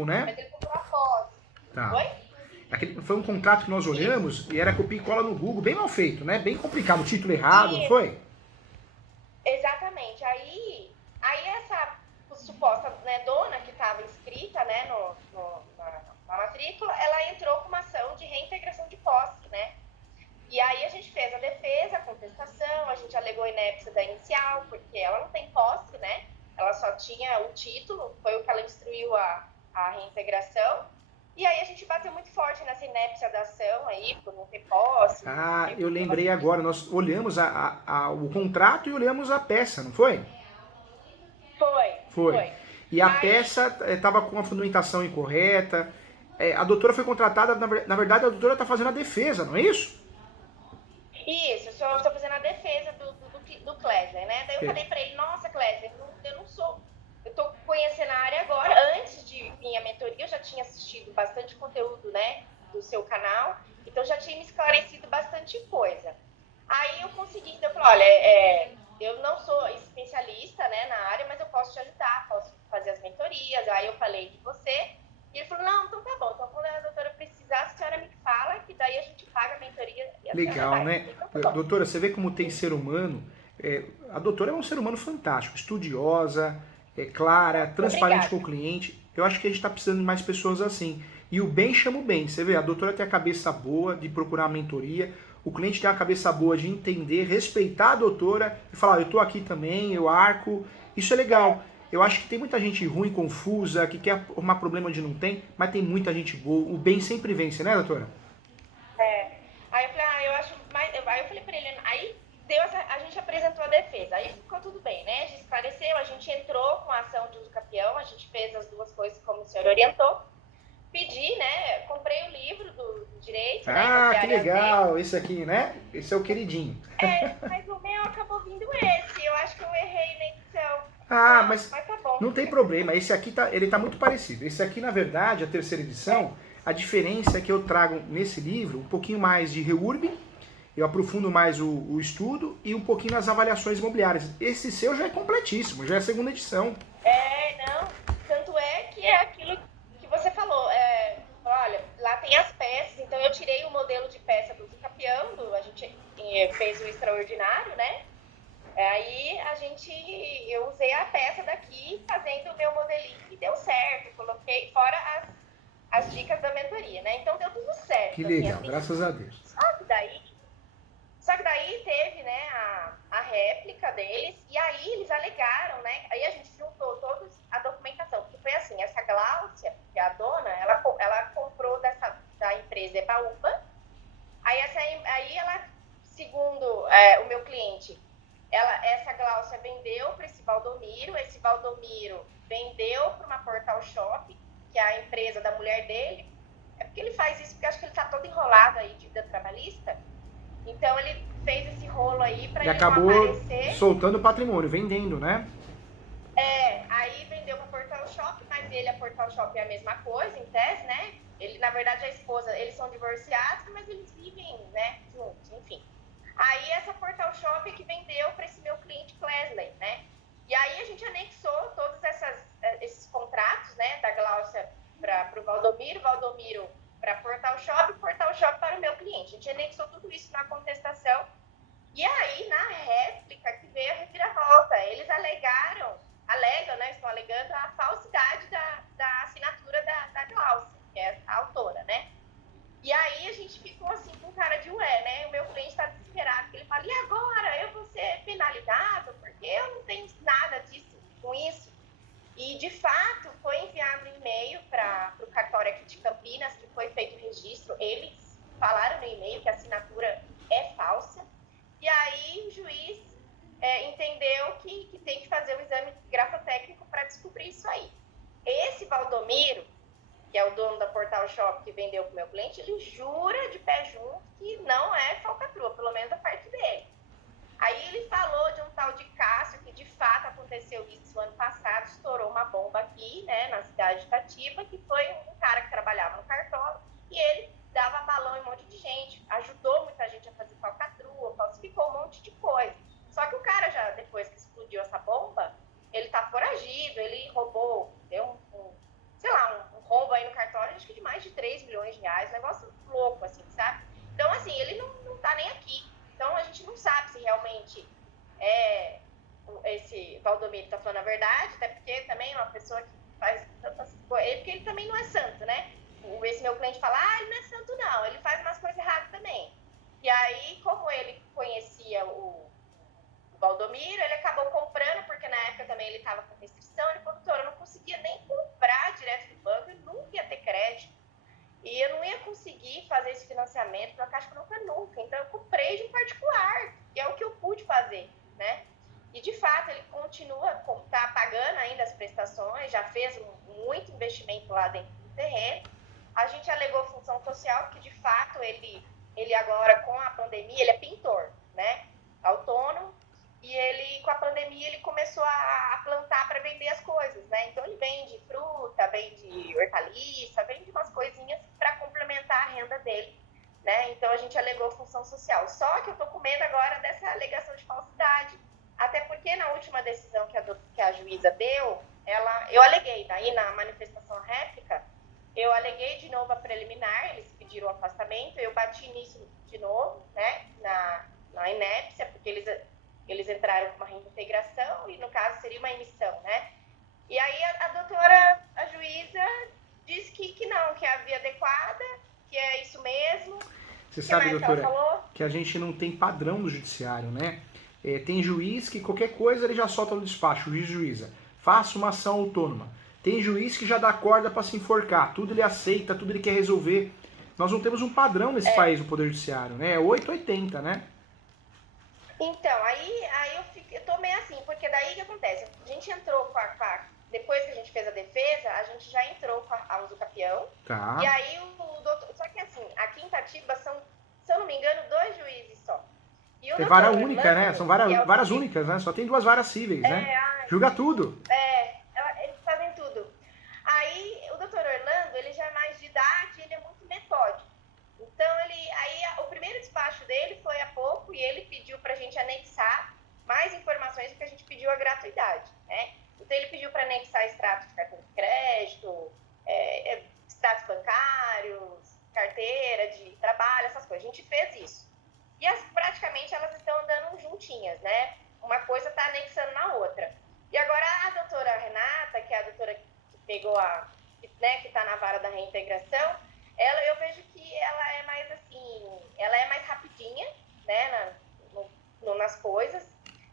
né? Mas ele comprou após. Tá. Oi? Foi um contrato que nós olhamos e era copia e cola no Google, bem mal feito, né? Bem complicado, o título errado, não foi? Exatamente. Aí essa suposta, né, dona que estava inscrita, né, na matrícula, ela entrou com uma ação de reintegração de posse, né? E aí a gente fez a defesa, a contestação, a gente alegou inépcia da inicial, porque ela não tem posse, né? Ela só tinha o título, foi o que ela instruiu a reintegração. E aí a gente bateu muito forte nessa inépcia da ação aí, por não ter posse. Ah, eu lembrei agora, nós olhamos o contrato e olhamos a peça, não foi? Foi. E a peça estava com a fundamentação incorreta. A doutora foi contratada, na verdade a doutora está fazendo a defesa, não é isso? Isso, eu estou fazendo a defesa do Clésler, né? Daí eu falei para ele, nossa, Clésler, eu não sou... Eu estou conhecendo a área agora. Antes de vir a mentoria, eu já tinha assistido bastante conteúdo, né, do seu canal. Então, já tinha me esclarecido bastante coisa. Aí eu consegui, eu falei, olha, eu não sou especialista, né, na área, mas eu posso te ajudar, posso fazer as mentorias. Aí eu falei de você. E ele falou, não, então tá bom. Então, quando a doutora precisar, a senhora me fala, que daí a gente paga a mentoria e a senhora vai. Né? Então, tá bom. Doutora, você vê como tem ser humano. A doutora é um ser humano fantástico, estudiosa, clara, transparente com o cliente. Eu acho que a gente está precisando de mais pessoas assim. E o bem chama o bem. Você vê, a doutora tem a cabeça boa de procurar a mentoria, o cliente tem a cabeça boa de entender, respeitar a doutora e falar, eu estou aqui também, eu arco. Isso é legal. Eu acho que tem muita gente ruim, confusa, que quer arrumar problema onde não tem, mas tem muita gente boa. O bem sempre vence, né, doutora? Aí eu falei, eu acho mais. Aí eu falei pra ele, aí a gente apresentou a defesa, aí ficou tudo bem, né? A gente esclareceu, a gente entrou com a ação de uso capião, a gente fez as duas coisas como o senhor orientou. Pedi, né? Comprei o livro do direito, né? Ah, que legal! Esse aqui, né? Esse é o queridinho. Mas o meu acabou vindo esse. Eu acho que eu errei na edição. Mas tá bom. não tem problema. Esse aqui ele tá muito parecido. Esse aqui, na verdade, a terceira edição, a diferença é que eu trago nesse livro um pouquinho mais de reurb, eu aprofundo mais o estudo e um pouquinho nas avaliações imobiliárias. Esse seu já é completíssimo, já é a segunda edição. Não. Tanto é que é aquilo que você falou. Olha, lá tem as peças, então eu tirei o modelo de peça do Capião, a gente fez o extraordinário, né? Aí eu usei a peça daqui fazendo o meu modelinho e deu certo. Coloquei fora as dicas da mentoria, né? Então deu tudo certo. Que legal, assim, graças a Deus. Só que daí teve, né, a réplica deles, e aí eles alegaram, né? Aí a gente juntou toda a documentação, porque foi assim, essa Gláucia, que é a dona, ela comprou da empresa Epaúba, aí ela, segundo o meu cliente, essa Gláucia vendeu para esse Valdomiro vendeu para uma Portal Shop, que é a empresa da mulher dele. É porque ele faz isso, porque acho que ele está todo enrolado aí de dívida trabalhista. Então ele fez esse rolo aí para ele acabou não aparecer. Soltando o patrimônio, vendendo, né? Aí vendeu para Portal Shop, mas ele e a Portal Shop é a mesma coisa, em tese, né? Ele, na verdade, a esposa, eles são divorciados, mas eles vivem, né, juntos, enfim. Aí essa Portal Shop é que vendeu para esse meu cliente Clésler, né? E aí a gente anexou todos esses contratos, né, da Gláucia para o Valdomiro para Portal Shop para o meu cliente. A gente anexou tudo isso na contestação. E aí, na réplica, que veio a reviravolta, eles alegam, né, estão alegando a falsidade da assinatura da Gláucia, que é a autora, né? E aí a gente ficou assim com cara de ué, né? O meu cliente está desesperado, porque ele fala, e agora? Eu vou ser penalizado? Porque eu não tenho nada disso com isso. E, de fato, foi enviado um e-mail para o cartório aqui de Campinas, que foi feito o registro. Eles falaram no e-mail que a assinatura é falsa. E aí o juiz entendeu que tem que fazer o exame grafotécnico para descobrir isso aí. Esse Valdomiro, que é o dono da Portal Shop que vendeu para o meu cliente, ele jura de pé junto que não é falcatrua, pelo menos a parte dele. Aí ele falou de um tal de Cássio, que de fato aconteceu isso ano passado, estourou uma bomba aqui, né, na cidade de Itatiba, que foi um cara que trabalhava no cartório, e ele dava balão em um monte de gente, ajudou muita gente a fazer falcatrua, falsificou um monte de coisa. Só que o cara já, depois que explodiu essa bomba, ele tá foragido, ele roubou, deu um mais de 3 milhões de reais, um negócio louco, assim, sabe? Então, assim, ele não tá nem aqui. Então, a gente não sabe se realmente esse Valdomiro tá falando a verdade, até porque também é uma pessoa que faz tantas coisas, porque ele também não é santo, né? Esse meu cliente fala, ele não é santo não, ele faz umas coisas erradas também. E aí, como ele conhecia o Valdomiro, ele acabou comprando, porque na época também ele estava com restrição, ele falou, doutora, eu não conseguia nem comprar direto do banco, eu nunca ia ter crédito, e eu não ia conseguir fazer esse financiamento para a Caixa nunca, então eu comprei de um particular, que é o que eu pude fazer, né? E de fato ele continua, tá pagando ainda as prestações, já fez muito investimento lá dentro do terreno. A gente alegou função social, porque de fato ele agora com a pandemia, ele é pintor, né? Autônomo, e ele com a pandemia ele começou a plantar para vender as coisas, né? Então ele vende fruta, vende hortaliça, vende umas coisinhas para complementar a renda dele, né? Então a gente alegou função social. Só que eu tô com medo agora dessa alegação de falsidade. Até porque na última decisão que a juíza deu, eu aleguei, daí na manifestação réplica, eu aleguei de novo a preliminar, eles pediram o afastamento, eu bati nisso de novo, né, na inépcia, porque eles entraram com uma reintegração e no caso seria uma emissão, né? E aí a doutora, a juíza, disse que não, que é a via adequada, que é isso mesmo. Você sabe, doutora, que a gente não tem padrão no judiciário, né? Tem juiz que qualquer coisa ele já solta no despacho, o juíza. Faça uma ação autônoma. Tem juiz que já dá corda para se enforcar, tudo ele aceita, tudo ele quer resolver. Nós não temos um padrão nesse país, o Poder Judiciário, né? É 880, né? Então, aí eu tô meio assim, porque daí o que acontece? A gente entrou depois que a gente fez a defesa, a gente já entrou com a uso capião. Tá. E aí o doutor. Só que assim, aqui em Itatiba são, se eu não me engano, 2 juízes só. E o é vara única, Orlando, né? São varas únicas, né? Só tem 2 varas cíveis, né? Julga tudo. Eles fazem tudo. Aí o doutor Orlando, ele já é mais de idade, ele é muito metódico. Então, o primeiro despacho dele foi há pouco e ele pediu pra gente anexar mais informações porque a gente pediu a gratuidade, né? Então, ele pediu para anexar extratos de cartão de crédito, extratos bancários, carteira de trabalho, essas coisas. A gente fez isso. E praticamente elas estão andando juntinhas, né? Uma coisa está anexando na outra. E agora a doutora Renata, que é a doutora que pegou que está na vara da reintegração, eu vejo que ela é mais assim, ela é mais rapidinha, né, nas coisas.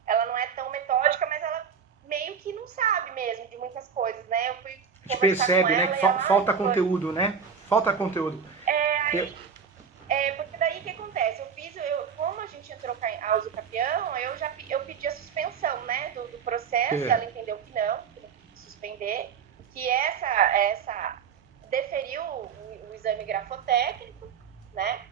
Ela não é tão metódica, mas ela meio que não sabe mesmo de muitas coisas, né? Eu fui a gente percebe, né, que falta conteúdo, né? Falta conteúdo. Porque daí o que acontece? Como a gente entrou a uso capião, eu pedi a suspensão, né, do processo, ela entendeu que não suspender, que essa deferiu o exame grafotécnico, né?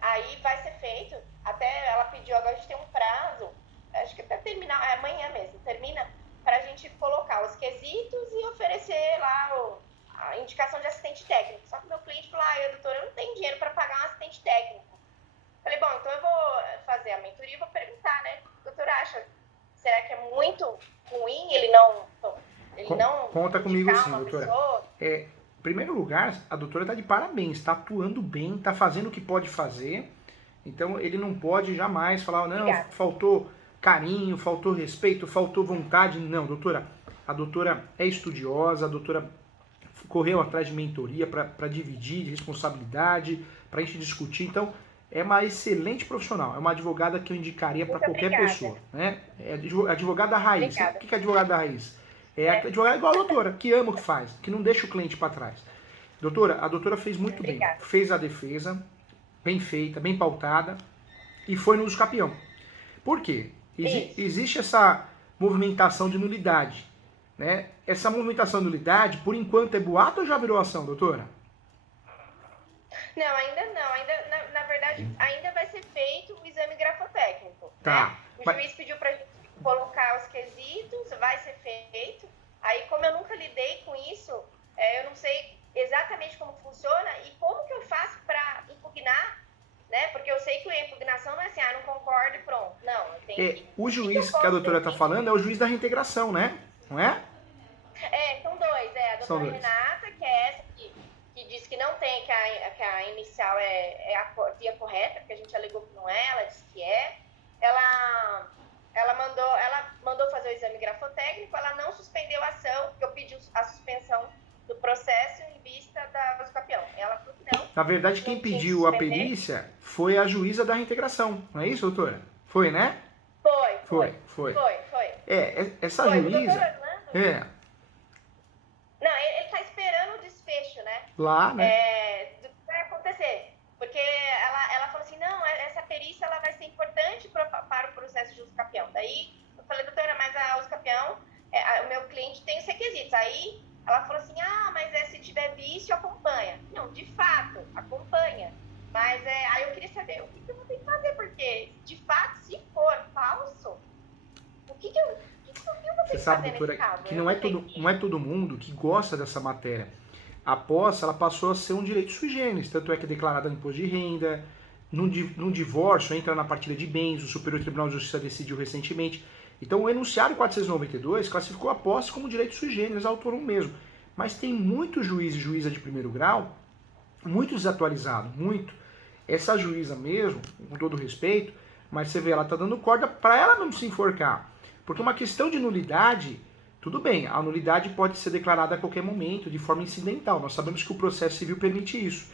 Aí vai ser feito, até ela pediu, agora a gente tem um prazo, acho que até terminar, amanhã mesmo, termina, para a gente colocar os quesitos e oferecer lá a indicação de assistente técnico. Só que meu cliente falou, doutora, eu não tenho dinheiro para pagar um assistente técnico. Falei, bom, então eu vou fazer a mentoria e vou perguntar, né? Doutora, será que é muito ruim ele não conta comigo sim, doutora. Em primeiro lugar, a doutora está de parabéns, está atuando bem, está fazendo o que pode fazer. Então ele não pode jamais falar, não, obrigada, faltou carinho, faltou respeito, faltou vontade. Não, doutora, a doutora é estudiosa, a doutora correu atrás de mentoria para dividir de responsabilidade, para a gente discutir. Então, é uma excelente profissional, é uma advogada que eu indicaria para qualquer pessoa, né? É advogada raiz. Obrigada. O que é advogada raiz? Advogada igual a doutora, que ama o que faz, que não deixa o cliente para trás. Doutora, a doutora fez muito bem, fez a defesa, bem feita, bem pautada, e foi no uso capião. Por quê? Existe essa movimentação de nulidade, né? Essa movimentação de nulidade, por enquanto, é boato ou já virou ação, doutora? Não, ainda não. Na verdade, ainda vai ser feito o exame grafotécnico. Tá. Né? O juiz pediu para a gente colocar os quesitos, vai ser feito. Aí, como eu nunca lidei com isso, eu não sei exatamente como funciona e como que eu faço para impugnar, né? Porque eu sei que a impugnação não é assim, não concordo e pronto. Não, eu tenho que... O juiz que a doutora está falando é o juiz da reintegração, né? Não é? São dois. A doutora Renata, que é essa que a inicial é a via correta, porque a gente alegou que não é, ela disse que é. Ela mandou fazer o exame grafotécnico, ela não suspendeu a ação, porque eu pedi a suspensão do processo em vista da usucapião. Ela falou que não. Na verdade, quem pediu a perícia foi a juíza da reintegração, não é isso, doutora? Foi, né? Foi. Essa foi, juíza... Não, ele está esperando o desfecho, né? Lá, né? Do que vai acontecer. Porque ela falou assim, não, essa perícia ela vai ser importante para o processo de usucapião. Daí eu falei, doutora, mas a usucapião, o meu cliente tem os requisitos. Aí ela falou assim, mas se tiver vício, acompanha. Não, de fato, acompanha. Mas aí eu queria saber o que eu vou ter que fazer, porque, de fato, se for falso, o que eu vou ter que fazer nesse caso? Que não é todo mundo que gosta dessa matéria. A posse, ela passou a ser um direito sui generis, tanto é que é declarada no imposto de renda, num divórcio entra na partilha de bens, o Superior Tribunal de Justiça decidiu recentemente. Então o enunciado 492 classificou a posse como direito sui generis, autônomo mesmo. Mas tem muito juiz e juíza de primeiro grau, muito desatualizado, muito. Essa juíza mesmo, com todo respeito, mas você vê, ela está dando corda para ela não se enforcar. Porque uma questão de nulidade, tudo bem, a nulidade pode ser declarada a qualquer momento, de forma incidental. Nós sabemos que o processo civil permite isso.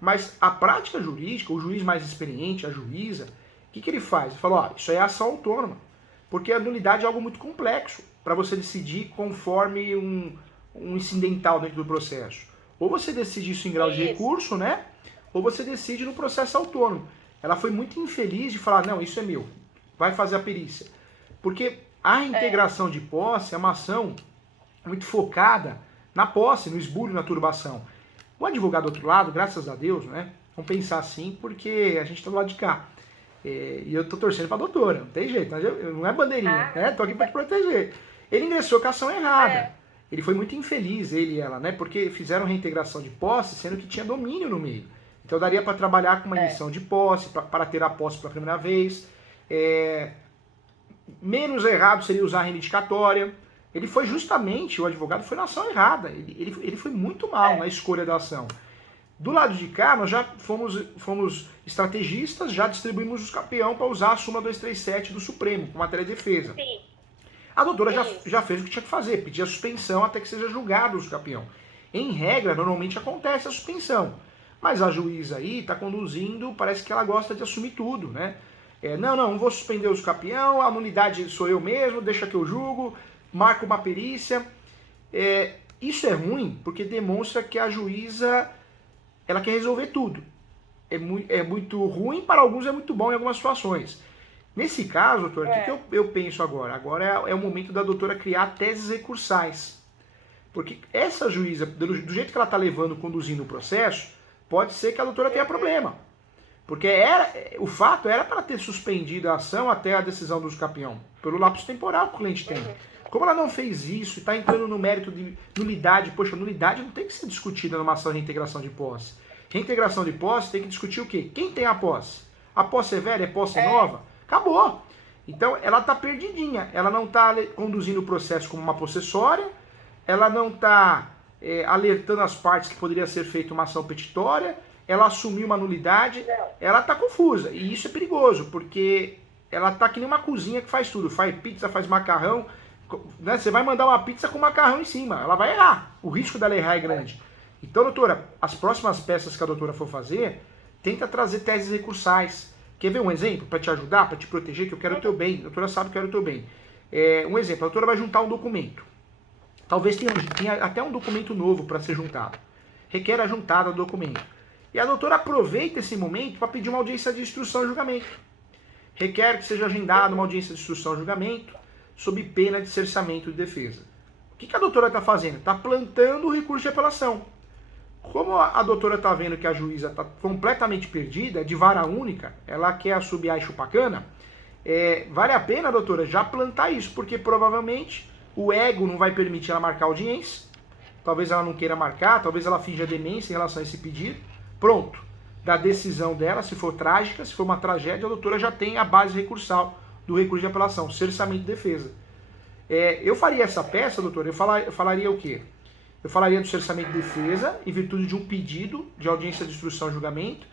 Mas a prática jurídica, o juiz mais experiente, a juíza, o que ele faz? Ele fala, isso aí é ação autônoma. Porque a nulidade é algo muito complexo para você decidir conforme um incidental dentro do processo. Ou você decide isso em grau de recurso, né? Ou você decide no processo autônomo. Ela foi muito infeliz de falar, não, isso é meu, vai fazer a perícia. Porque a integração de posse é uma ação muito focada na posse, no esbulho, na turbação. O advogado do outro lado, graças a Deus, né? Vamos pensar assim, porque a gente está do lado de cá. E eu tô torcendo pra doutora, não tem jeito, não é bandeirinha, né? Tô aqui para te proteger. Ele ingressou com a ação errada. Ele foi muito infeliz, ele e ela, né? Porque fizeram reintegração de posse, sendo que tinha domínio no meio. Então daria para trabalhar com uma emissão de posse, para ter a posse pela primeira vez. Menos errado seria usar a reivindicatória. Ele foi justamente, o advogado foi na ação errada. Ele foi muito mal na escolha da ação. Do lado de cá, nós já fomos estrategistas, já distribuímos os campeão para usar a súmula 237 do Supremo, com matéria de defesa. Sim. A doutora já fez o que tinha que fazer, pedir a suspensão até que seja julgado o campeão. Em regra, normalmente acontece a suspensão. Mas a juíza aí está conduzindo, parece que ela gosta de assumir tudo, né? Não vou suspender o campeão, a nulidade sou eu mesmo, deixa que eu julgo, marco uma perícia. Isso é ruim porque demonstra que a juíza ela quer resolver tudo. É muito ruim, para alguns é muito bom em algumas situações. Nesse caso, doutor, o que eu penso agora? Agora é o momento da doutora criar teses recursais. Porque essa juíza, do jeito que ela está conduzindo o processo, pode ser que a doutora tenha problema. Porque o fato era para ter suspendido a ação até a decisão do campeão, pelo lapso temporal que o cliente tem. Como ela não fez isso e está entrando no mérito de nulidade, poxa, nulidade não tem que ser discutida numa ação de reintegração de posse. Reintegração de posse tem que discutir o quê? Quem tem a posse? A posse é velha, é posse nova? Acabou. Então ela está perdidinha, ela não está conduzindo o processo como uma possessória, ela não está alertando as partes que poderia ser feita uma ação petitória, ela assumiu uma nulidade, ela está confusa. E isso é perigoso, porque ela está que nem uma cozinha que faz tudo, faz pizza, faz macarrão, né? Você vai mandar uma pizza com macarrão em cima, ela vai errar, o risco dela errar é grande. Então, doutora, as próximas peças que a doutora for fazer, tenta trazer teses recursais. Quer ver um exemplo para te ajudar, para te proteger, que eu quero o teu bem, a doutora sabe que eu quero o teu bem. Um exemplo, a doutora vai juntar um documento. Talvez tenha até um documento novo para ser juntado. Requer a juntada do documento. E a doutora aproveita esse momento para pedir uma audiência de instrução e julgamento. Requer que seja agendada uma audiência de instrução e julgamento, sob pena de cerceamento de defesa. O que a doutora está fazendo? Está plantando o recurso de apelação. Como a doutora está vendo que a juíza está completamente perdida, de vara única, ela quer assobiar e chupar cana, vale a pena, doutora, já plantar isso, porque provavelmente o ego não vai permitir ela marcar audiência, talvez ela não queira marcar, talvez ela finja demência em relação a esse pedido. Pronto, da decisão dela, se for trágica, se for uma tragédia, a doutora já tem a base recursal do recurso de apelação, cerceamento de defesa. Eu faria essa peça, doutora, eu falaria o quê? eu falaria do cessamento de defesa, em virtude de um pedido de audiência de instrução e julgamento,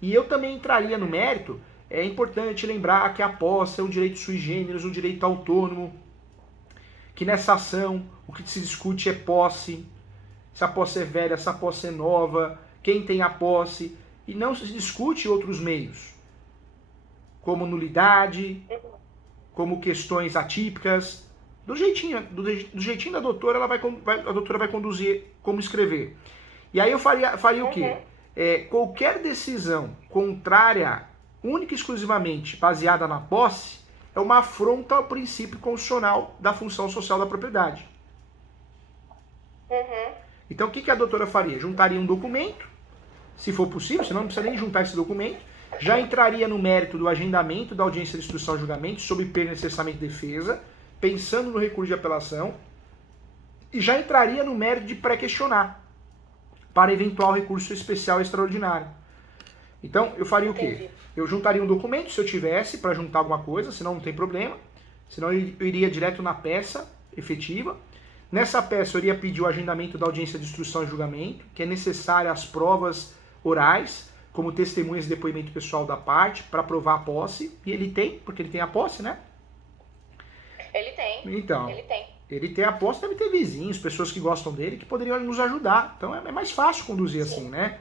e eu também entraria no mérito. É importante lembrar que a posse é um direito sui generis, um direito autônomo, que nessa ação o que se discute é posse, se a posse é velha, se a posse é nova, quem tem a posse, e não se discute outros meios, como nulidade, como questões atípicas. Do jeitinho da doutora, a doutora vai conduzir como escrever. E aí eu faria o quê? Qualquer decisão contrária, única e exclusivamente baseada na posse, é uma afronta ao princípio constitucional da função social da propriedade. Então o que a doutora faria? Juntaria um documento, se for possível, senão não precisa nem juntar esse documento, já entraria no mérito do agendamento da audiência de instrução e julgamento, sob pena de cessamento de defesa, pensando no recurso de apelação, e já entraria no mérito de pré-questionar, para eventual recurso especial extraordinário. Então, eu faria o quê? Eu juntaria um documento, se eu tivesse, para juntar alguma coisa, senão não tem problema. Senão eu iria direto na peça efetiva. Nessa peça eu iria pedir o agendamento da audiência de instrução e julgamento, que é necessária as provas orais, como testemunhas e depoimento pessoal da parte, para provar a posse. E ele tem, porque ele tem a posse, né? Ele tem. Então, ele tem a posse, deve ter vizinhos, pessoas que gostam dele, que poderiam nos ajudar. Então é mais fácil conduzir assim, né?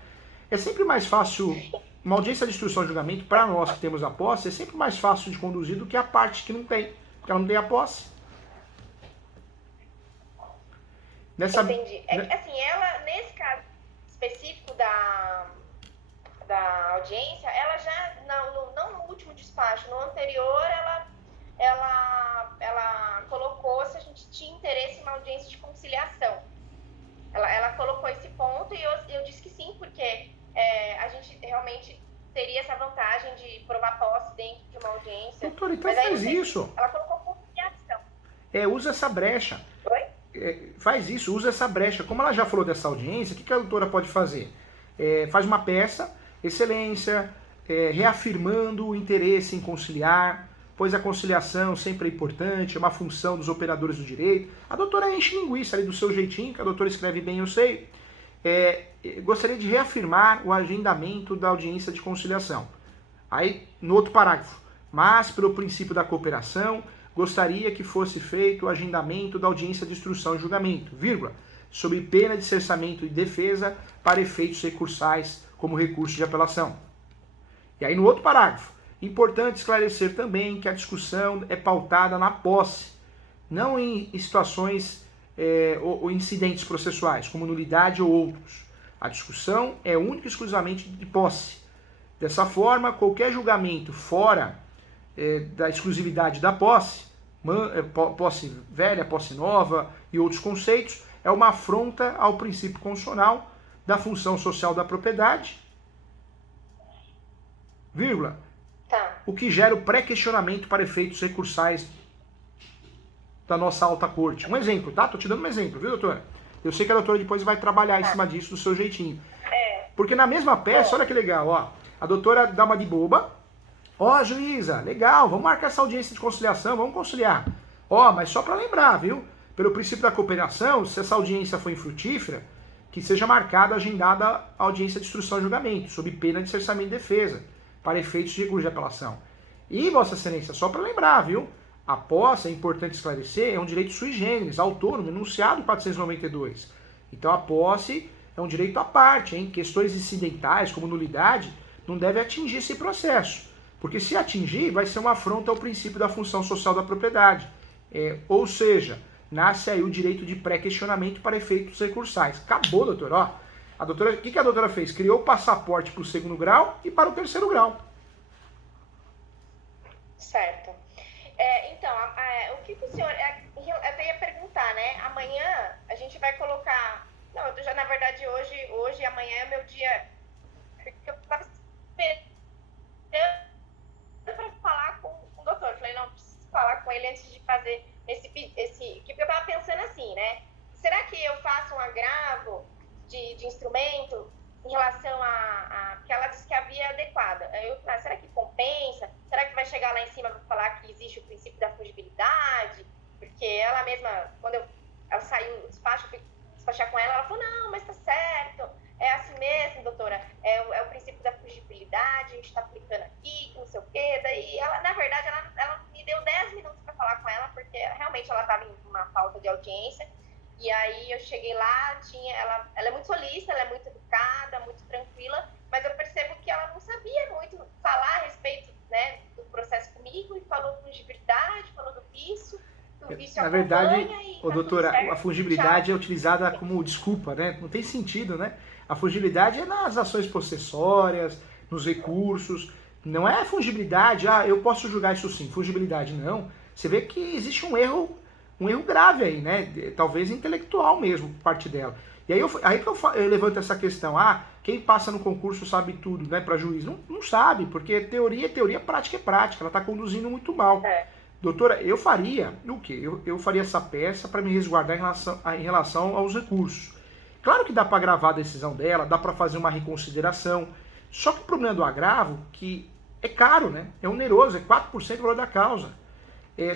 É sempre mais fácil, uma audiência de instrução e julgamento, para nós que temos a posse, é sempre mais fácil de conduzir do que a parte que não tem, porque ela não tem a posse. Entendi. É que assim, ela, nesse caso específico da audiência, ela já, não no último despacho, no anterior, ela colocou se a gente tinha interesse em uma audiência de conciliação. Ela colocou esse ponto e eu disse que sim, porque a gente realmente teria essa vantagem de provar posse dentro de uma audiência. Doutor, então faz isso. Ela colocou conciliação. Usa essa brecha. Oi? Faz isso, usa essa brecha. Como ela já falou dessa audiência, o que a doutora pode fazer? Faz uma peça, excelência, reafirmando o interesse em conciliar, pois a conciliação sempre é importante, é uma função dos operadores do direito. A doutora enche linguiça ali do seu jeitinho, que a doutora escreve bem, eu sei. Gostaria de reafirmar o agendamento da audiência de conciliação. Aí, no outro parágrafo, mas pelo princípio da cooperação, gostaria que fosse feito o agendamento da audiência de instrução e julgamento, vírgula, sob pena de cessamento e defesa para efeitos recursais, como recurso de apelação. E aí no outro parágrafo, importante esclarecer também que a discussão é pautada na posse, não em situações ou incidentes processuais, como nulidade ou outros. A discussão é única e exclusivamente de posse. Dessa forma, qualquer julgamento fora da exclusividade da posse, posse velha, posse nova e outros conceitos, é uma afronta ao princípio constitucional da função social da propriedade, vírgula, o que gera o pré-questionamento para efeitos recursais da nossa alta corte. Um exemplo, tá? Tô te dando um exemplo, viu, doutora? Eu sei que a doutora depois vai trabalhar em cima disso do seu jeitinho. Porque na mesma peça, olha que legal, ó, a doutora dá uma de boba. Ó, juíza, legal, vamos marcar essa audiência de conciliação, vamos conciliar. Ó, mas só para lembrar, viu? Pelo princípio da cooperação, se essa audiência for infrutífera, que seja marcada, agendada a audiência de instrução e julgamento, sob pena de cessamento de defesa, para efeitos de recurso de apelação. E, Vossa Excelência, só para lembrar, viu? A posse, é importante esclarecer, é um direito sui generis, autônomo, enunciado em 492. Então a posse é um direito à parte, hein? Questões incidentais, como nulidade, não deve atingir esse processo. Porque se atingir, vai ser uma afronta ao princípio da função social da propriedade. Ou seja, nasce aí o direito de pré-questionamento para efeitos recursais. Acabou, doutor. Ó, o que a doutora fez? Criou o passaporte para o 2º grau e para o 3º grau. Certo. Então, o que o senhor... Eu até ia perguntar, né? Amanhã a gente vai colocar... Não, eu já, na verdade, hoje e amanhã é meu dia... Eu estava esperando para falar com o doutor. Eu falei, não, preciso falar com ele antes de fazer esse... Porque eu estava pensando assim, né? Será que eu faço um agravo de instrumento em relação a... Porque ela disse que a via é adequada. Será que compensa? Será que vai chegar lá em cima para falar que existe o princípio da fungibilidade? Porque ela mesma, quando ela saiu do despacho, eu fui despachar com ela, ela falou, não, mas tá certo, é assim mesmo, doutora, é o princípio da fugibilidade, a gente tá aplicando aqui, não sei o quê. Daí, ela, na verdade, ela me deu 10 minutos para falar com ela, porque realmente ela tava em uma falta de audiência. E aí eu cheguei lá, ela é muito solícita, ela é muito educada, muito tranquila, mas eu percebo que ela não sabia muito falar a respeito, né, do processo comigo, e falou fungibilidade, falou do vício, que o vício Na verdade, e tá doutora, certo, a fungibilidade tchau. é utilizada como desculpa, né? Não tem sentido, né? A fungibilidade é nas ações possessórias, nos recursos. Não é fungibilidade, eu posso julgar isso sim. Fungibilidade, não. Você vê que existe um erro grave aí, né? Talvez intelectual mesmo, por parte dela. E aí que eu levanto essa questão, quem passa no concurso sabe tudo, né, para juiz? Não sabe, porque teoria é teoria, prática é prática, ela está conduzindo muito mal. Doutora, eu faria o quê? Eu faria essa peça para me resguardar em relação aos recursos. Claro que dá para agravar a decisão dela, dá para fazer uma reconsideração, só que o problema do agravo, que é caro, né? É oneroso, é 4% do valor da causa.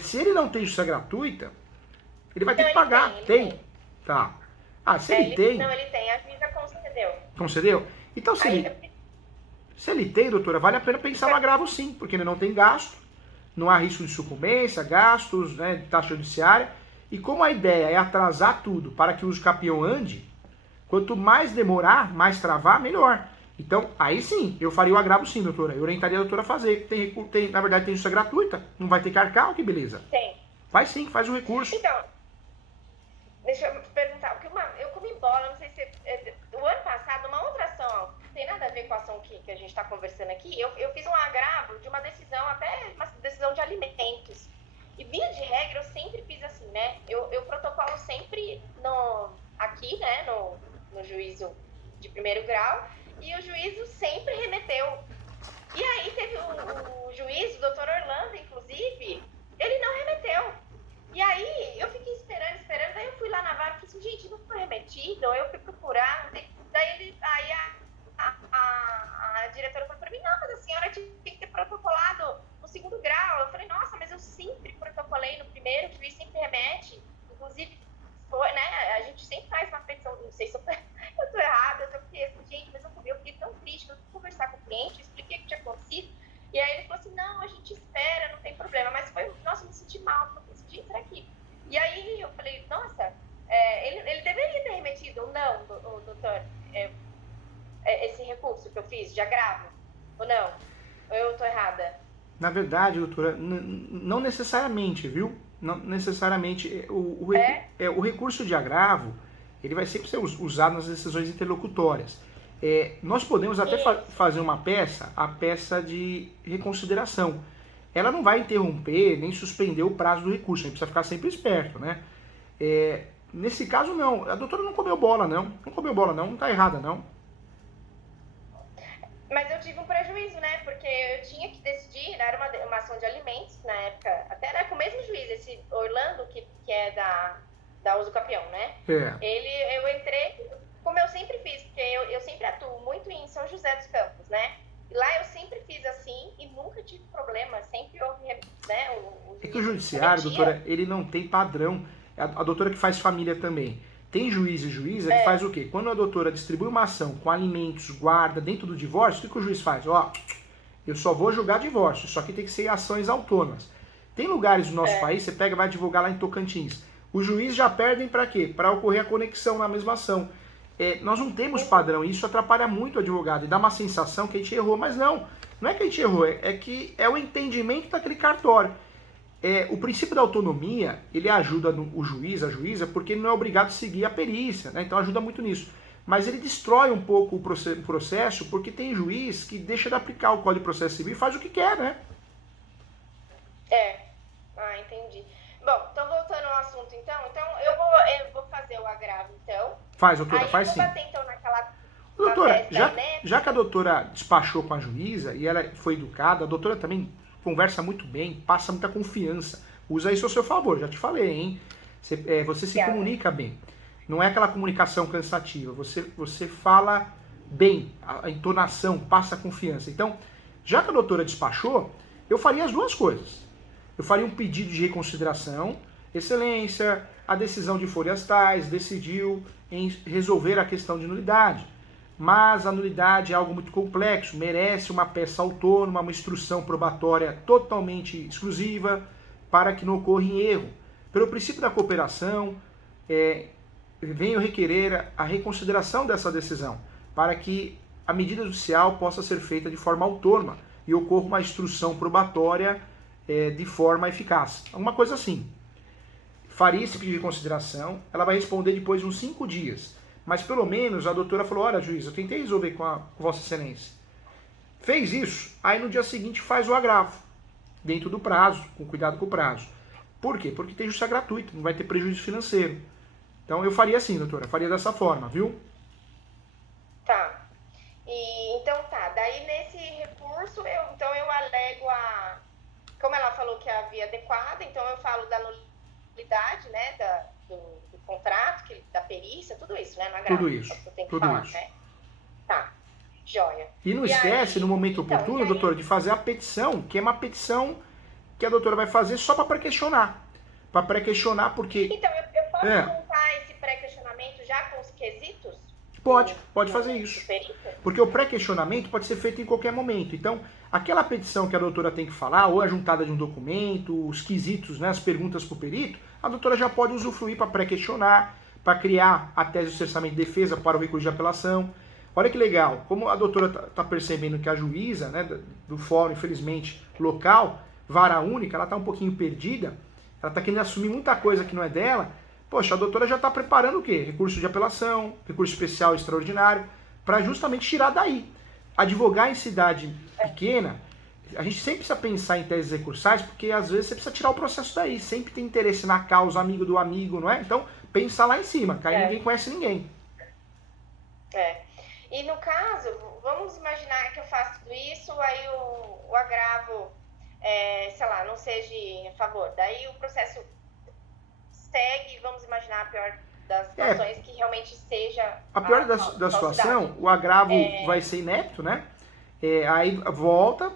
Se ele não tem justiça gratuita, ele vai ter que pagar. Tem? Tá. Se ele tem... Não, ele tem. A juíza concedeu. Concedeu? Então, se ele tem, doutora, vale a pena pensar no agravo sim, porque ele não tem gasto, não há risco de sucumbência, gastos, né, de taxa judiciária, e como a ideia é atrasar tudo para que o uso capião ande, quanto mais demorar, mais travar, melhor. Então, aí sim, eu faria o agravo sim, doutora. Eu orientaria a doutora a fazer. Na verdade, tem justiça gratuita, não vai ter que arcar, que beleza. Tem. Faz sim, faz o recurso. Então, deixa eu perguntar, eu comi bola, não sei se... O ano passado, uma outra ação, não tem nada a ver com a ação que a gente está conversando aqui, eu fiz um agravo de uma decisão, até uma decisão de alimentos. E via de regra, eu sempre fiz assim, né? Eu protocolo sempre aqui, né, no juízo de primeiro grau, e o juízo sempre remeteu. E aí teve o juiz, o doutor Orlando, inclusive, ele não remeteu. E aí eu fiquei esperando, daí eu fui lá na vara e falei assim, gente, não foi remetido, eu fui procurar, daí a diretora falou pra mim, não, mas a senhora tinha que ter protocolado no segundo grau. Eu falei, nossa, mas eu sempre protocolei no primeiro, o juiz sempre remete, inclusive, né, a gente sempre faz uma petição, não sei se eu tô errada, eu fiquei assim, gente, mas eu fiquei tão triste, eu fui conversar com o cliente, eu expliquei o que tinha acontecido, e aí ele falou assim, não, a gente espera, não tem problema, mas nossa, eu me senti mal, eu falei, gente, será que... E aí eu falei, nossa, ele deveria ter remetido ou não, doutor, esse recurso que eu fiz de agravo, ou não? Ou eu tô errada? Na verdade, doutora, não necessariamente, viu? Não necessariamente. O recurso de agravo, ele vai sempre ser usado nas decisões interlocutórias. Nós podemos até fazer uma peça, a peça de reconsideração. Ela não vai interromper nem suspender o prazo do recurso, a gente precisa ficar sempre esperto, né? Nesse caso, não. A doutora não comeu bola, não. Não comeu bola, não. Não está errada, não. Mas eu tive um prejuízo, né? Porque eu tinha que decidir, era uma ação de alimentos na época, até era com o mesmo juiz, esse Orlando, que é da Uso Capião, né? Eu entrei, como eu sempre fiz, porque eu sempre atuo muito em São José dos Campos, né? E lá eu sempre fiz assim e nunca tive problema, sempre houve, né? É que o judiciário, doutora, ele não tem padrão. A doutora que faz família também. Tem juiz e juíza que faz o quê? Quando a doutora distribui uma ação com alimentos, guarda, dentro do divórcio, o que o juiz faz? Eu só vou julgar divórcio, só que tem que ser ações autônomas. Tem lugares do nosso país, você pega e vai advogar lá em Tocantins. Os juízes já perdem para quê? Para ocorrer a conexão na mesma ação. Nós não temos padrão, e isso atrapalha muito o advogado, e dá uma sensação que a gente errou, mas não é que a gente errou, é que é o entendimento daquele cartório. O princípio da autonomia, ele ajuda o juiz, a juíza, porque ele não é obrigado a seguir a perícia, né? Então ajuda muito nisso. Mas ele destrói um pouco o processo, porque tem juiz que deixa de aplicar o Código de Processo Civil e faz o que quer, né? Entendi. Bom, então voltando ao assunto, então eu vou fazer o agravo, então. Faz, doutora, aí faz sim. Bater, então, naquela... Doutora, já que a doutora despachou com a juíza e ela foi educada, a doutora também conversa muito bem, passa muita confiança. Usa isso ao seu favor, já te falei, hein? Você se comunica bem. Não é aquela comunicação cansativa. Você fala bem, a entonação passa confiança. Então, já que a doutora despachou, eu faria as duas coisas. Eu faria um pedido de reconsideração. Excelência, a decisão de folhas tais, decidiu em resolver a questão de nulidade. Mas a nulidade é algo muito complexo, merece uma peça autônoma, uma instrução probatória totalmente exclusiva, para que não ocorra em erro. Pelo princípio da cooperação, venho requerer a reconsideração dessa decisão, para que a medida judicial possa ser feita de forma autônoma e ocorra uma instrução probatória de forma eficaz. Alguma coisa assim. Faria esse pedido de consideração, ela vai responder depois de uns 5 dias. Mas pelo menos a doutora falou, olha juiz, eu tentei resolver com Vossa Excelência. Fez isso, aí no dia seguinte faz o agravo, dentro do prazo, com cuidado com o prazo. Por quê? Porque tem justiça gratuita, não vai ter prejuízo financeiro. Então eu faria assim, doutora, faria dessa forma, viu? Tá. Então tá, daí nesse recurso, eu alego como ela falou que é a via adequada, então eu falo da nulidade, né, do contrato, da perícia, tudo isso, né, no agravo. Tudo isso, tudo isso. Né? Tá, joia. E não esquece, no momento oportuno, doutora, de fazer a petição, que é uma petição que a doutora vai fazer só para pré-questionar. Para pré-questionar, porque... Então, eu posso montar esse pré-questionamento já com os quesitos? Pode fazer isso. Porque o pré-questionamento pode ser feito em qualquer momento. Então, aquela petição que a doutora tem que falar, ou a juntada de um documento, os quesitos, né, as perguntas para o perito, a doutora já pode usufruir para pré-questionar, para criar a tese de cessamento de defesa para o recurso de apelação. Olha que legal, como a doutora está percebendo que a juíza, né, do fórum, infelizmente, local, vara única, ela está um pouquinho perdida, ela está querendo assumir muita coisa que não é dela. Poxa, a doutora já está preparando o quê? Recurso de apelação, recurso especial e extraordinário, para justamente tirar daí. Advogar em cidade pequena, a gente sempre precisa pensar em teses recursais, porque às vezes você precisa tirar o processo daí, sempre tem interesse na causa, amigo do amigo, não é? Então, pensa lá em cima, que aí ninguém conhece ninguém. E no caso, vamos imaginar que eu faço tudo isso, aí o agravo, sei lá, não seja a favor, daí o processo segue, vamos imaginar a pior das situações, que realmente seja... A pior da situação, o agravo vai ser inepto, né? Aí volta,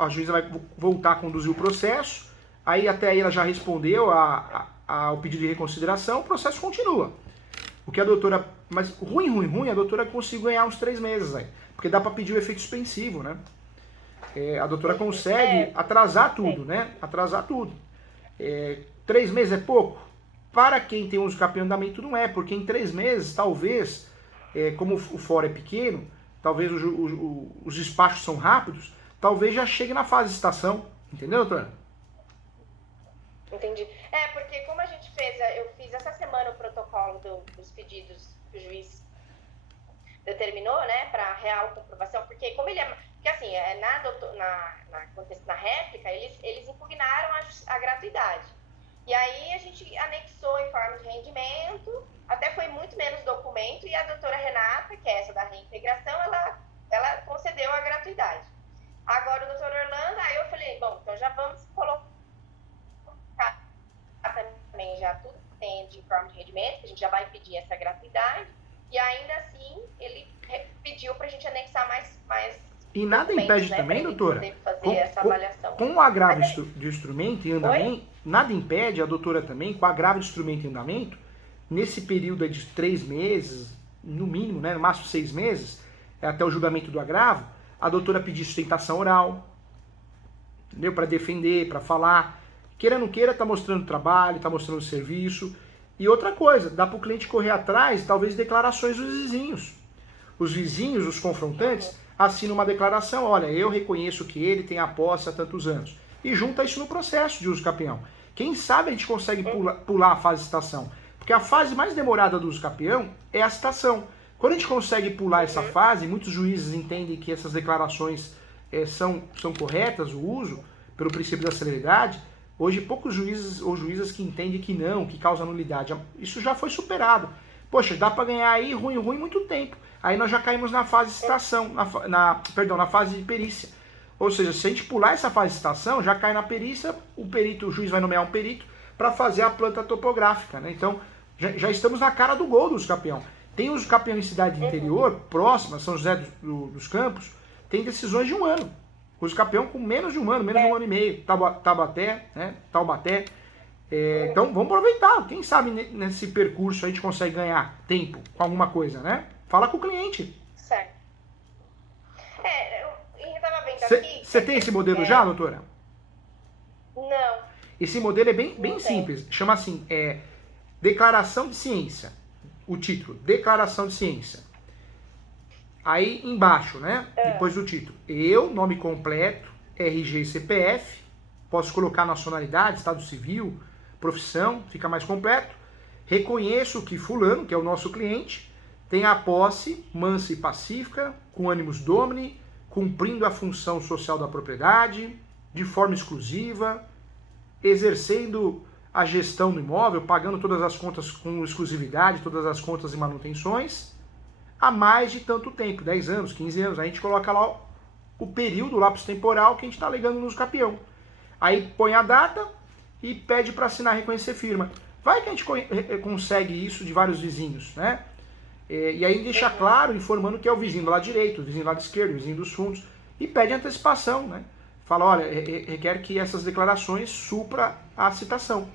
a juíza vai voltar a conduzir o processo, aí até aí ela já respondeu ao pedido de reconsideração, o processo continua. O que a doutora... Mas ruim, a doutora conseguiu ganhar uns 3 meses aí, porque dá para pedir o efeito suspensivo, né? A doutora consegue atrasar tudo, né? Atrasar tudo. 3 meses é pouco? Para quem tem uso capião em andamento não é, porque em 3 meses, talvez, como o fórum é pequeno, talvez os despachos são rápidos, talvez já chegue na fase de citação. Entendeu, doutora? Entendi. Porque como a gente eu fiz essa semana o protocolo dos pedidos que o juiz determinou, né, para real comprovação, porque como ele porque assim, na réplica, eles impugnaram a gratuidade. E aí a gente anexou em forma de rendimento, até foi muito menos documento, e a doutora Renata, que é essa da reintegração, ela concedeu a gratuidade. Agora o doutor Orlando, aí eu falei, bom, então já vamos colocar também já tudo que tem de forma de rendimento, que a gente já vai pedir essa gratuidade, e ainda assim ele pediu para a gente anexar mais e nada impede, né, também, doutora, com o agravo de instrumento em andamento, nada impede a doutora também, com o agravo de instrumento em andamento, nesse período de 3 meses, no mínimo, né, no máximo 6 meses, até o julgamento do agravo, a doutora pedir sustentação oral, entendeu? Para defender, para falar. Queira ou não queira, está mostrando trabalho, está mostrando serviço. E outra coisa, dá para o cliente correr atrás, talvez, declarações dos vizinhos. Os vizinhos, os confrontantes, assinam uma declaração, olha, eu reconheço que ele tem a posse há tantos anos. E junta isso no processo de uso capião. Quem sabe a gente consegue pular a fase de citação. Porque a fase mais demorada do uso capião é a citação. Quando a gente consegue pular essa fase, muitos juízes entendem que essas declarações são corretas, o uso, pelo princípio da celeridade. Hoje, poucos juízes ou juízas que entendem que não, que causa nulidade. Isso já foi superado. Poxa, dá para ganhar aí ruim muito tempo. Aí nós já caímos na fase de citação, na fase de perícia. Ou seja, se a gente pular essa fase de citação, já cai na perícia, o juiz vai nomear um perito para fazer a planta topográfica, né? Então, já estamos na cara do gol do uso capião. Tem uso capião em cidade interior, próxima, São José dos Campos, tem decisões de 1 ano. Uso capião com menos de 1 ano, menos de 1 ano e meio. Taubaté, né? Taubaté. Então vamos aproveitar. Quem sabe nesse percurso a gente consegue ganhar tempo com alguma coisa, né? Fala com o cliente. Certo. Eu estava vendo aqui... Você tem esse modelo já, doutora? Não. Esse modelo é bem simples. Chama assim, Declaração de Ciência. O título, Declaração de Ciência. Aí embaixo, né? Depois do título. Eu, nome completo, RG e CPF. Posso colocar nacionalidade, estado civil, profissão, fica mais completo. Reconheço que fulano, que é o nosso cliente, tem a posse mansa e pacífica, com ânimos domini, cumprindo a função social da propriedade, de forma exclusiva, exercendo a gestão do imóvel, pagando todas as contas com exclusividade, todas as contas e manutenções, há mais de tanto tempo, 10 anos, 15 anos. A gente coloca lá o período, o lapso temporal que a gente está alegando no usucapião. Aí põe a data e pede para assinar, reconhecer firma. Vai que a gente consegue isso de vários vizinhos, né? E aí deixa claro, informando que é o vizinho do lado direito, o vizinho do lado esquerdo, o vizinho dos fundos, e pede antecipação, né? Fala, olha, requer que essas declarações supra a citação.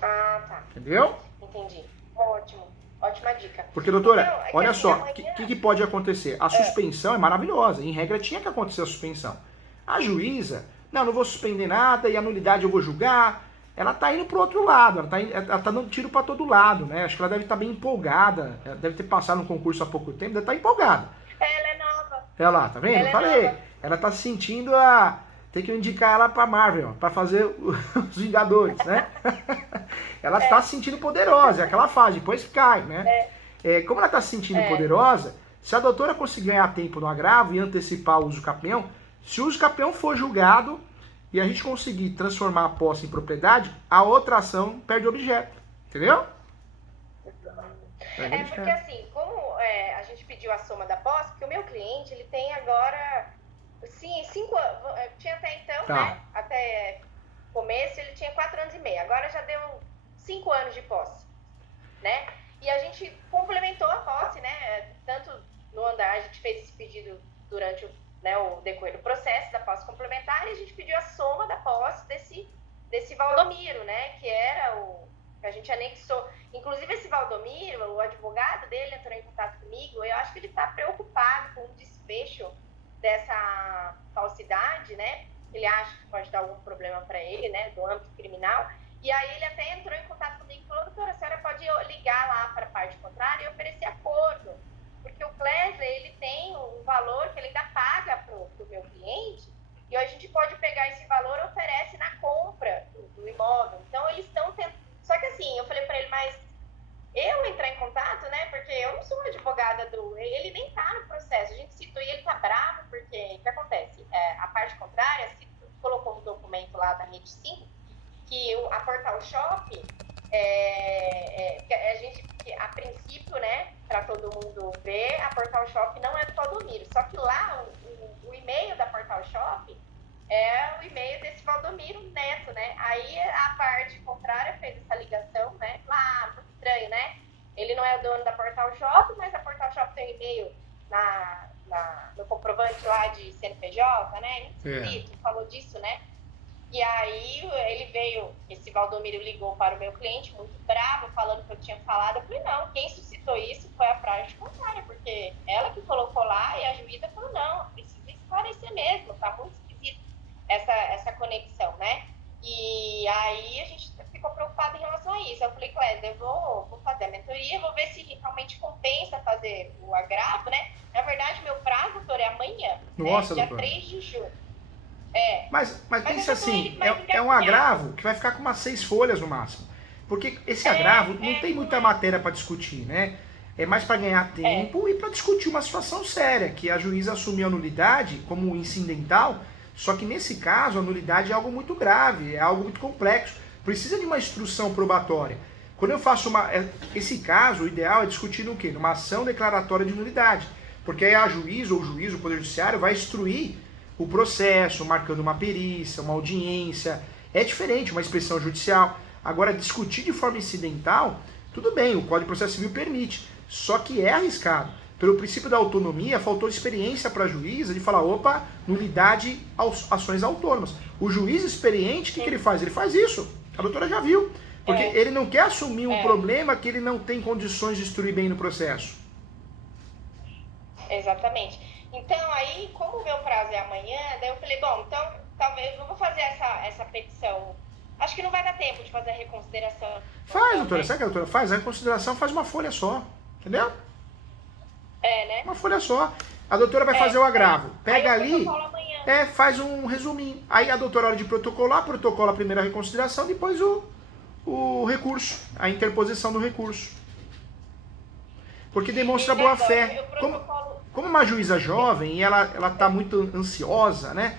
Ah, tá. Entendeu? Entendi. Ótimo. Ótima dica. Porque, doutora, Então, olha só, o amanhã... que pode acontecer? A suspensão é maravilhosa. Em regra, tinha que acontecer a suspensão. A juíza, não vou suspender nada e a nulidade eu vou julgar. Ela tá indo pro outro lado, ela tá dando tiro para todo lado, né? Acho que ela deve estar bem empolgada. Ela deve ter passado no concurso há pouco tempo, deve estar empolgada. Ela é nova. Olha lá, tá vendo? Ela Eu falei. nova. Ela tá se sentindo a... Tem que indicar ela pra Marvel, pra fazer os Vingadores, né? Ela tá se sentindo poderosa, é aquela fase, depois cai, né? Como ela tá se sentindo poderosa, se a doutora conseguir ganhar tempo no agravo e antecipar o usucapião, se o usucapião for julgado e a gente conseguir transformar a posse em propriedade, a outra ação perde o objeto, entendeu? Porque assim, como a gente pediu a soma da posse, porque o meu cliente, ele tem agora... Sim, 5 anos. Tinha até então, né? Até começo, ele tinha 4 anos e meio. Agora já deu 5 anos de posse, né? E a gente complementou a posse, né? Tanto no andar, a gente fez esse pedido durante o decorrer do processo da posse complementar, e a gente pediu a soma da posse desse Valdomiro, né? Que era o que a gente anexou. Inclusive, esse Valdomiro, o advogado dele entrou em contato comigo, eu acho que ele está preocupado com o desfecho dessa falsidade, né? Ele acha que pode dar algum problema para ele, né? Do âmbito criminal. E aí ele até entrou em contato comigo e falou, doutora, a senhora pode ligar lá para a parte contrária e oferecer acordo. Porque o Clesley, ele tem um valor que ele ainda paga para o meu cliente, e a gente pode pegar esse valor e oferece na compra do imóvel. Então, eles estão tentando... Só que assim, eu falei para ele, mas eu entrar em contato, né? Porque eu não sou advogada do... Ele nem tá no processo. A gente citou e ele tá bravo, porque o que acontece? A parte contrária colocou um documento lá da Rede 5 que a Portal Shop, a princípio, né, para todo mundo ver, a Portal Shop não é do Valdomiro. Só que lá, o e-mail da Portal Shop é o e-mail desse Valdomiro Neto, né? Aí a parte contrária fez essa ligação, né? Muito estranho, né? Ele não é o dono da Portal Shop, mas a Portal Shop tem um e-mail no comprovante lá de CNPJ, né? Escrito, falou disso, né? E aí esse Valdomiro ligou para o meu cliente, muito bravo, falando que eu tinha falado. Eu falei, não, quem suscitou isso foi a parte contrária, porque ela que colocou lá e a juíza falou, não, precisa esclarecer mesmo, tá muito esquisito essa conexão, né? E aí a gente ficou preocupado em relação a isso. Eu falei, Clésia, eu vou fazer a mentoria, vou ver se realmente compensa fazer o agravo, né? Na verdade, meu prazo, doutor, é amanhã, Nossa, né? Dia doutora. 3 de julho. Mas pense assim, é um agravo que vai ficar com umas 6 folhas no máximo. Porque esse agravo não tem muita matéria para discutir, né? É mais para ganhar tempo e para discutir uma situação séria, que a juíza assumiu a nulidade como incidental, só que nesse caso a nulidade é algo muito grave, é algo muito complexo. Precisa de uma instrução probatória. Quando eu faço esse caso, o ideal é discutir no quê? Numa ação declaratória de nulidade. Porque aí a juíza ou o juiz, o Poder Judiciário, vai instruir o processo, marcando uma perícia, uma audiência. É diferente, uma inspeção judicial. Agora, discutir de forma incidental, tudo bem, o Código de Processo Civil permite. Só que é arriscado. Pelo princípio da autonomia, faltou experiência para a juíza de falar, opa, nulidade, ações autônomas. O juiz experiente, o que ele faz? Ele faz isso. A doutora já viu. Porque ele não quer assumir um É. problema que ele não tem condições de instruir bem no processo. Exatamente. Então, aí, como o meu prazo é amanhã, daí eu falei, bom, então, talvez eu vou fazer essa petição. Acho que não vai dar tempo de fazer a reconsideração. Faz, doutora. Sabe o que a doutora faz? A reconsideração faz uma folha só. Entendeu? É, né? Uma folha só. A doutora vai fazer o agravo. Pega aí eu ali, protocolo amanhã. faz um resuminho. Aí a doutora, na hora de protocolar, protocola a primeira reconsideração, depois o recurso, a interposição do recurso. Porque demonstra boa fé. Como uma juíza jovem e ela está muito ansiosa, né?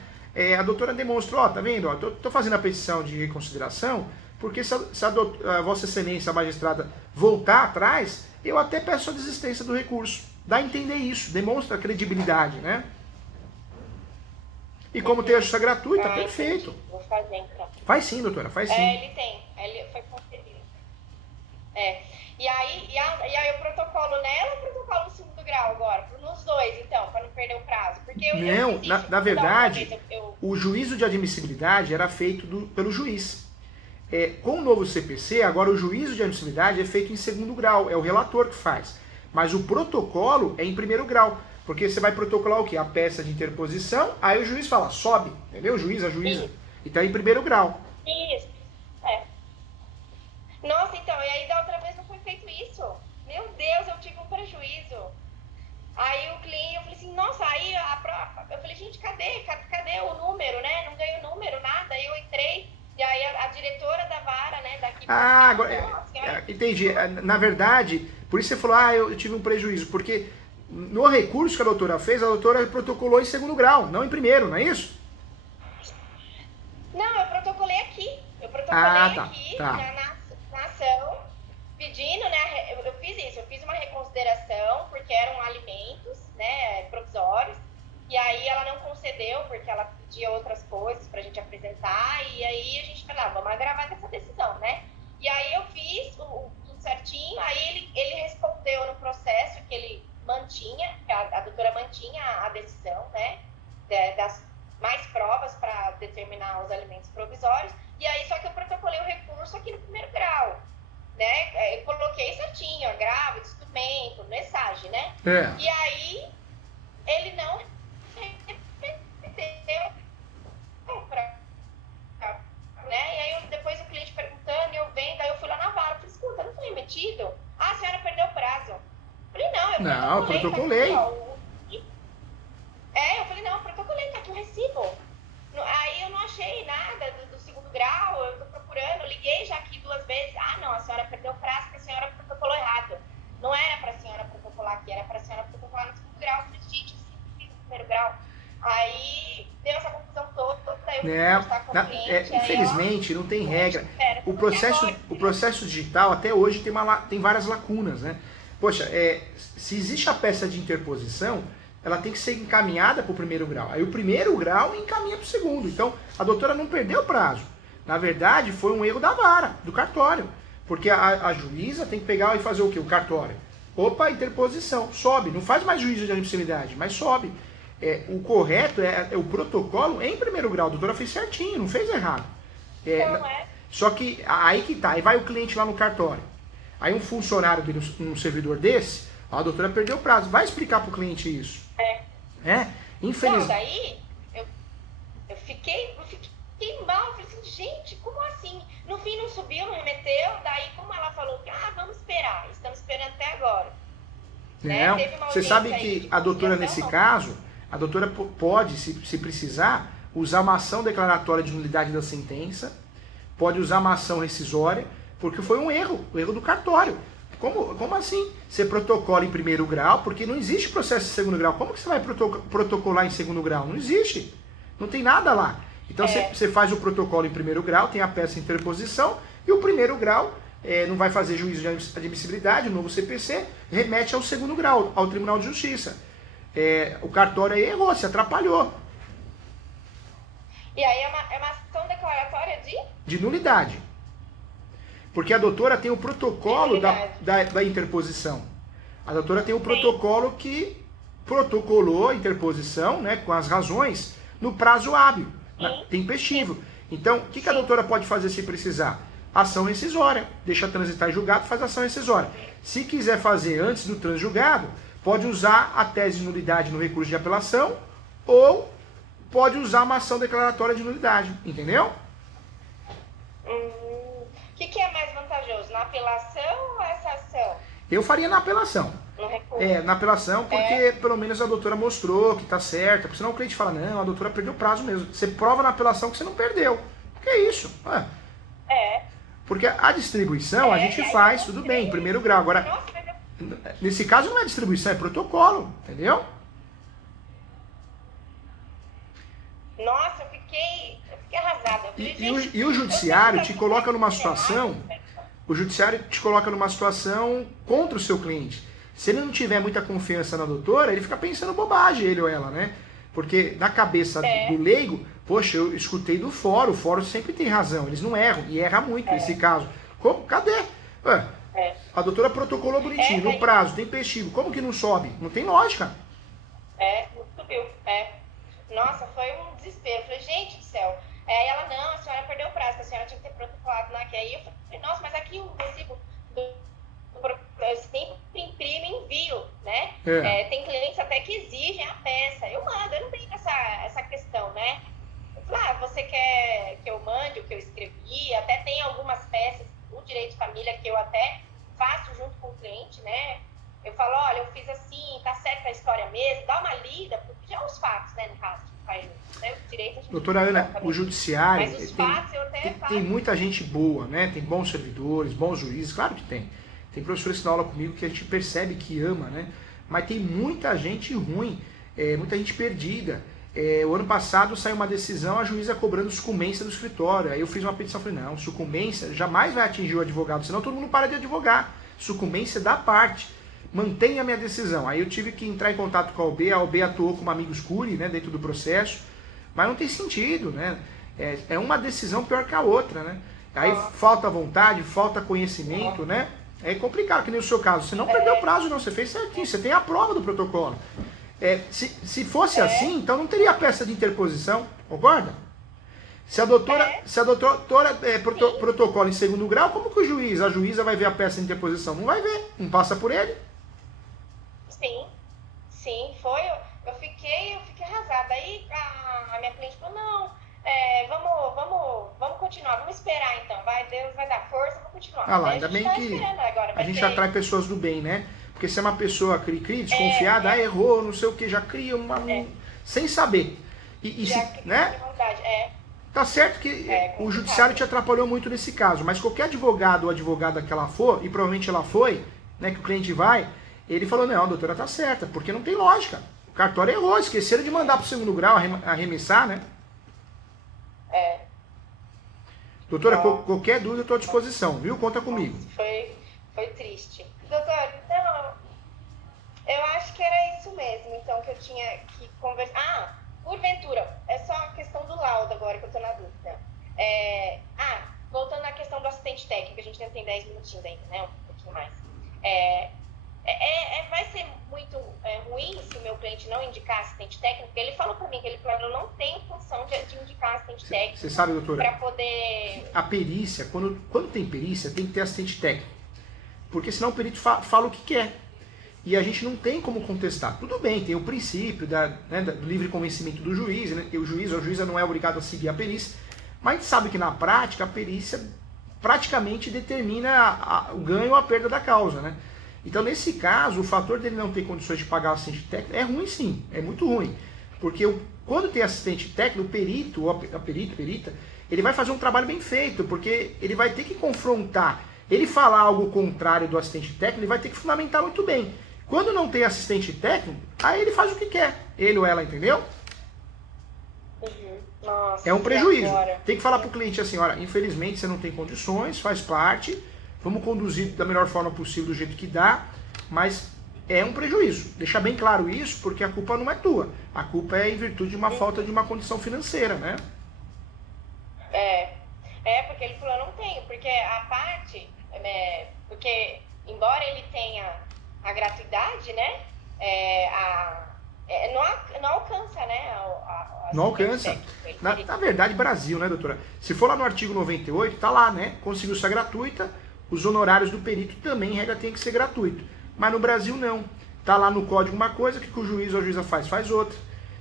A doutora demonstrou, ó, tá vendo? Ó, tô fazendo a petição de reconsideração, porque se a Vossa Excelência, a magistrada, voltar atrás, eu até peço a desistência do recurso. Dá a entender isso, demonstra credibilidade, né? E como tem a justiça gratuita, perfeito. Entendi. Vou fazer então. Faz sim, doutora, faz sim. Ele tem, ele foi concedido. E aí eu protocolo nela ou protocolo no segundo grau agora? Nos dois, então, para não perder o prazo. Porque não, na verdade, o juízo de admissibilidade era feito pelo juiz. Com o novo CPC, agora o juízo de admissibilidade é feito em segundo grau, é o relator que faz. Mas o protocolo é em primeiro grau, porque você vai protocolar o quê? A peça de interposição, aí o juiz fala, sobe, entendeu? O juiz, a juíza. E tá em primeiro grau. Isso, Nossa, então, e aí da outra vez não foi feito isso. Meu Deus, eu tive um prejuízo. Aí o cliente, eu falei assim, nossa, aí eu falei, gente, cadê o número, né? Não ganhei o número, nada. Aí eu entrei, e aí a diretora da vara, né, daqui... agora, entendi. Na verdade, por isso você falou, eu tive um prejuízo, porque no recurso que a doutora fez, a doutora protocolou em segundo grau, não em primeiro, não é isso? Não, eu protocolei aqui. Eu protocolei aqui tá. Na ação, pedindo, né? Eu fiz isso, eu fiz uma reconsideração, porque eram alimentos, né, provisórios, e aí ela não concedeu, porque ela pedia outras coisas pra gente apresentar, e aí a gente falou, vamos agravar essa decisão, né? E aí eu fiz tudo certinho, aí ele respondeu no processo que ele mantinha, que a doutora mantinha a decisão, né, das mais provas para determinar os alimentos provisórios, e aí só que eu protocolei o recurso aqui no primeiro grau, né, eu coloquei certinho, agravo, instrumento, mensagem, né, e aí ele não remeteu né, e aí depois o cliente perguntando, e eu vendo, aí eu fui lá na vara, falei, escuta, não foi remetido? Ah, a senhora perdeu o prazo. Eu falei, não, eu protocolei. Eu falei, não, eu protocolei, tá aqui o recibo. Aí eu não achei nada do segundo grau, eu tô procurando, liguei já aqui 2 vezes. Ah, não, a senhora perdeu o prazo porque a senhora protocolou errado. Não era pra senhora protocolar aqui, era pra senhora protocolar no segundo grau. Eu falei, gente, eu sempre fiz no primeiro grau. Aí deu essa confusão toda, eu fui conversar com o cliente. Infelizmente, não tem regra. O processo digital até hoje tem várias lacunas, né? Poxa, se existe a peça de interposição, ela tem que ser encaminhada para o primeiro grau. Aí o primeiro grau encaminha para o segundo. Então, a doutora não perdeu o prazo. Na verdade, foi um erro da vara, do cartório. Porque a juíza tem que pegar e fazer o quê? O cartório. Opa, interposição. Sobe. Não faz mais juízo de admissibilidade, mas sobe. O correto é o protocolo em primeiro grau. A doutora fez certinho, não fez errado. Só que aí que tá. Aí vai o cliente lá no cartório. Aí um funcionário dele, um servidor desse, a doutora perdeu o prazo. Vai explicar para o cliente isso. Infelizmente. Não, daí eu fiquei mal, falei assim, gente, como assim? No fim não subiu, não remeteu, daí como ela falou que, vamos esperar, estamos esperando até agora. Não, você sabe que a doutora nesse caso, a doutora pode, se precisar, usar uma ação declaratória de nulidade da sentença, pode usar uma ação rescisória, porque foi um erro, o erro do cartório. Como assim? Você protocola em primeiro grau, porque não existe processo em segundo grau. Como que você vai protocolar em segundo grau? Não existe. Não tem nada lá. Então você faz o protocolo em primeiro grau, tem a peça em interposição, e o primeiro grau não vai fazer juízo de admissibilidade, o novo CPC, remete ao segundo grau, ao Tribunal de Justiça. O cartório aí errou, se atrapalhou. E aí é uma ação declaratória de nulidade. Porque a doutora tem o protocolo da interposição. A doutora tem o protocolo que protocolou a interposição, né, com as razões, no prazo hábil, tempestivo. Então, o que a doutora pode fazer se precisar? Ação rescisória. Deixa transitar em julgado, faz ação rescisória. Se quiser fazer antes do transjulgado, pode usar a tese de nulidade no recurso de apelação ou pode usar uma ação declaratória de nulidade. Entendeu? O que é mais vantajoso? Na apelação ou essa ação? Eu faria na apelação. No recurso? Na apelação, porque pelo menos a doutora mostrou que tá certa. Porque senão o cliente fala, não, a doutora perdeu o prazo mesmo. Você prova na apelação que você não perdeu. Que é isso? Porque a distribuição a gente faz, tudo bem, em primeiro grau. Agora, nesse caso não é distribuição, é protocolo, entendeu? Nossa, eu fiquei arrasada. E o judiciário te coloca numa situação, contra o seu cliente. Se ele não tiver muita confiança na doutora, ele fica pensando bobagem, ele ou ela, né? Porque na cabeça do leigo, poxa, eu escutei do fórum, o fórum sempre tem razão, eles não erram, e erra muito nesse caso. Como? Cadê? A doutora protocolou bonitinho, no prazo, tem pestigo, como que não sobe? Não tem lógica. Não subiu, Nossa, foi um desespero. Eu falei, gente do céu. Aí ela, não, a senhora perdeu o prazo, a senhora tinha que ter protocolado naquele. Aí eu falei, nossa, mas aqui o recibo eu sempre imprimo e envio, né? Tem clientes até que exigem a peça. Eu mando, eu não tenho essa questão, né? Eu falei, você quer que eu mande o que eu escrevi? Até tem algumas peças do direito de família que eu até faço junto com o cliente, né? Eu falo, olha, eu fiz assim, tá certa a história mesmo, dá uma lida, porque já os fatos, né, no caso, que faz junto, né? O direito a gente doutora Ana, o judiciário tem muita gente boa, né? Tem bons servidores, bons juízes, claro que tem. Tem professores que dão aula comigo que a gente percebe que ama, né? Mas tem muita gente ruim, muita gente perdida. O ano passado saiu uma decisão, a juíza cobrando sucumbência do escritório. Aí eu fiz uma petição, falei, não, sucumbência jamais vai atingir o advogado, senão todo mundo para de advogar. Sucumbência da parte. Mantenha a minha decisão. Aí eu tive que entrar em contato com a OB atuou como amigos curi, né, dentro do processo, mas não tem sentido, né? É uma decisão pior que a outra, né? Aí falta vontade, falta conhecimento, né? É complicado, que nem o seu caso. Você não perdeu o prazo, não. Você fez certinho. Você tem a prova do protocolo. Se fosse assim, então não teria peça de interposição. Concorda? Se a doutora protocola em segundo grau, como que a juíza vai ver a peça de interposição? Não vai ver. Não passa por ele. Sim, foi. Eu fiquei arrasada. Aí a minha cliente falou, não, vamos continuar, vamos esperar então. Deus vai dar força, vamos continuar. Ah lá, ainda bem que a gente atrai pessoas do bem, né? Porque se é uma pessoa cri-cri, desconfiada, errou, não sei o que, já cria sem saber. Né? Tá certo que o judiciário te atrapalhou muito nesse caso, mas qualquer advogado ou advogada que ela for, e provavelmente ela foi, né, que o cliente vai, ele falou, não, a doutora tá certa, porque não tem lógica. O cartório errou, esqueceram de mandar pro segundo grau, arremessar, né? Doutora, qualquer dúvida eu tô à disposição, viu? Conta comigo. Foi triste. Doutora, então, eu acho que era isso mesmo, então, que eu tinha que conversar. Porventura, é só a questão do laudo agora que eu tô na dúvida. Voltando à questão do assistente técnico, a gente ainda tem 10 minutinhos ainda, né? Um pouquinho mais. Vai ser muito ruim se o meu cliente não indicar assistente técnico, porque ele falou para mim que ele não tem função de indicar assistente técnico. Você sabe, doutora? Para poder... A perícia, quando tem perícia, tem que ter assistente técnico. Porque senão o perito fala o que quer. E a gente não tem como contestar. Tudo bem, tem o princípio do livre convencimento do juiz, né? E o juiz ou a juíza não é obrigado a seguir a perícia. Mas a gente sabe que na prática, a perícia praticamente determina o ganho ou a perda da causa, né? Então, nesse caso, o fator dele não ter condições de pagar o assistente técnico é ruim sim, é muito ruim. Porque quando tem assistente técnico, o perito ou a perita, ele vai fazer um trabalho bem feito, porque ele vai ter que confrontar. Ele falar algo contrário do assistente técnico, ele vai ter que fundamentar muito bem. Quando não tem assistente técnico, aí ele faz o que quer, ele ou ela, entendeu? Nossa, é um prejuízo. Tem que falar para o cliente assim, olha, infelizmente você não tem condições, faz parte, vamos conduzir da melhor forma possível, do jeito que dá, mas é um prejuízo. Deixar bem claro isso, porque a culpa não é tua. A culpa é em virtude de uma falta de uma condição financeira, né? Porque ele falou, não tenho, porque a parte, porque embora ele tenha a gratuidade, né, não alcança, né? Não alcança. lei. Na verdade, Brasil, né, doutora? Se for lá no artigo 98, tá lá, né? Conseguiu ser gratuita, os honorários do perito também, em regra, tem que ser gratuito. Mas no Brasil, não. Tá lá no código uma coisa, que o juiz ou a juíza faz outra.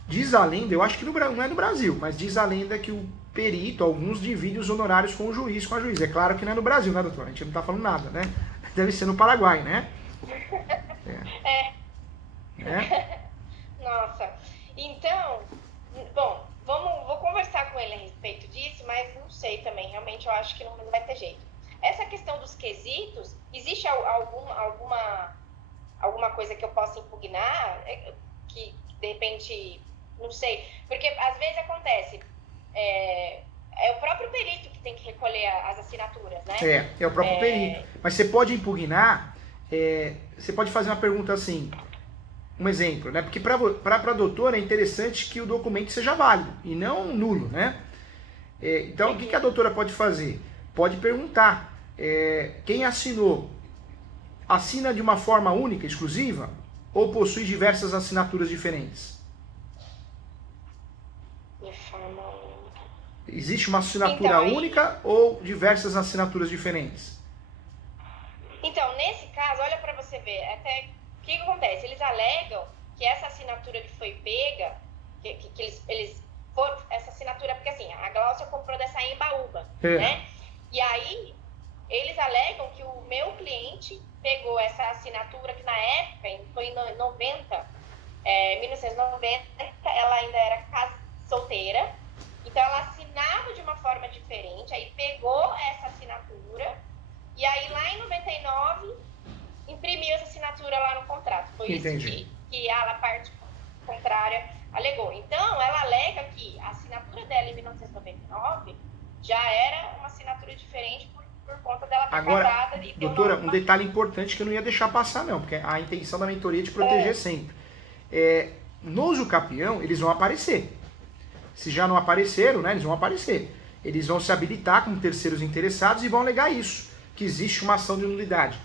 Diz a lenda, eu acho que não é no Brasil, mas diz a lenda que o perito, alguns dividem os honorários com o juiz, com a juíza. É claro que não é no Brasil, né, doutora? A gente não tá falando nada, né? Deve ser no Paraguai, né? Nossa. Então, bom, vou conversar com ele a respeito disso, mas não sei também. Realmente eu acho que não vai ter jeito. Essa questão dos quesitos, existe alguma coisa que eu possa impugnar? Que de repente, não sei. Porque às vezes acontece, é o próprio perito que tem que recolher as assinaturas, né? É o próprio perito. Mas você pode impugnar, você pode fazer uma pergunta assim, um exemplo, né? Porque para a doutora é interessante que o documento seja válido e não nulo, né? Então, o que a doutora pode fazer? Pode perguntar, quem assinou, assina de uma forma única, exclusiva, ou possui diversas assinaturas diferentes? De forma única. Existe uma assinatura única ou diversas assinaturas diferentes? Então, nesse caso, olha para você ver, até o que acontece? Eles alegam que essa assinatura que foi pega, que eles foram, essa assinatura, porque assim, a Gláucia comprou dessa Embaúba, né? E aí, eles alegam que o meu cliente pegou essa assinatura, que na época, foi em 1990, ela ainda era solteira, então ela assinava de uma forma diferente, aí pegou essa assinatura, e aí lá em 99, imprimiu essa assinatura lá no contrato. Foi Entendi. Isso que a parte contrária alegou. Então, ela alega que a assinatura dela em 1999 já era uma assinatura diferente por conta dela ter casado e ter doutora, um detalhe importante que eu não ia deixar passar não, porque a intenção da mentoria é te proteger sempre. No usucapião, eles vão aparecer. Se já não apareceram, né, eles vão aparecer. Eles vão se habilitar como terceiros interessados e vão alegar isso, que existe uma ação de nulidade.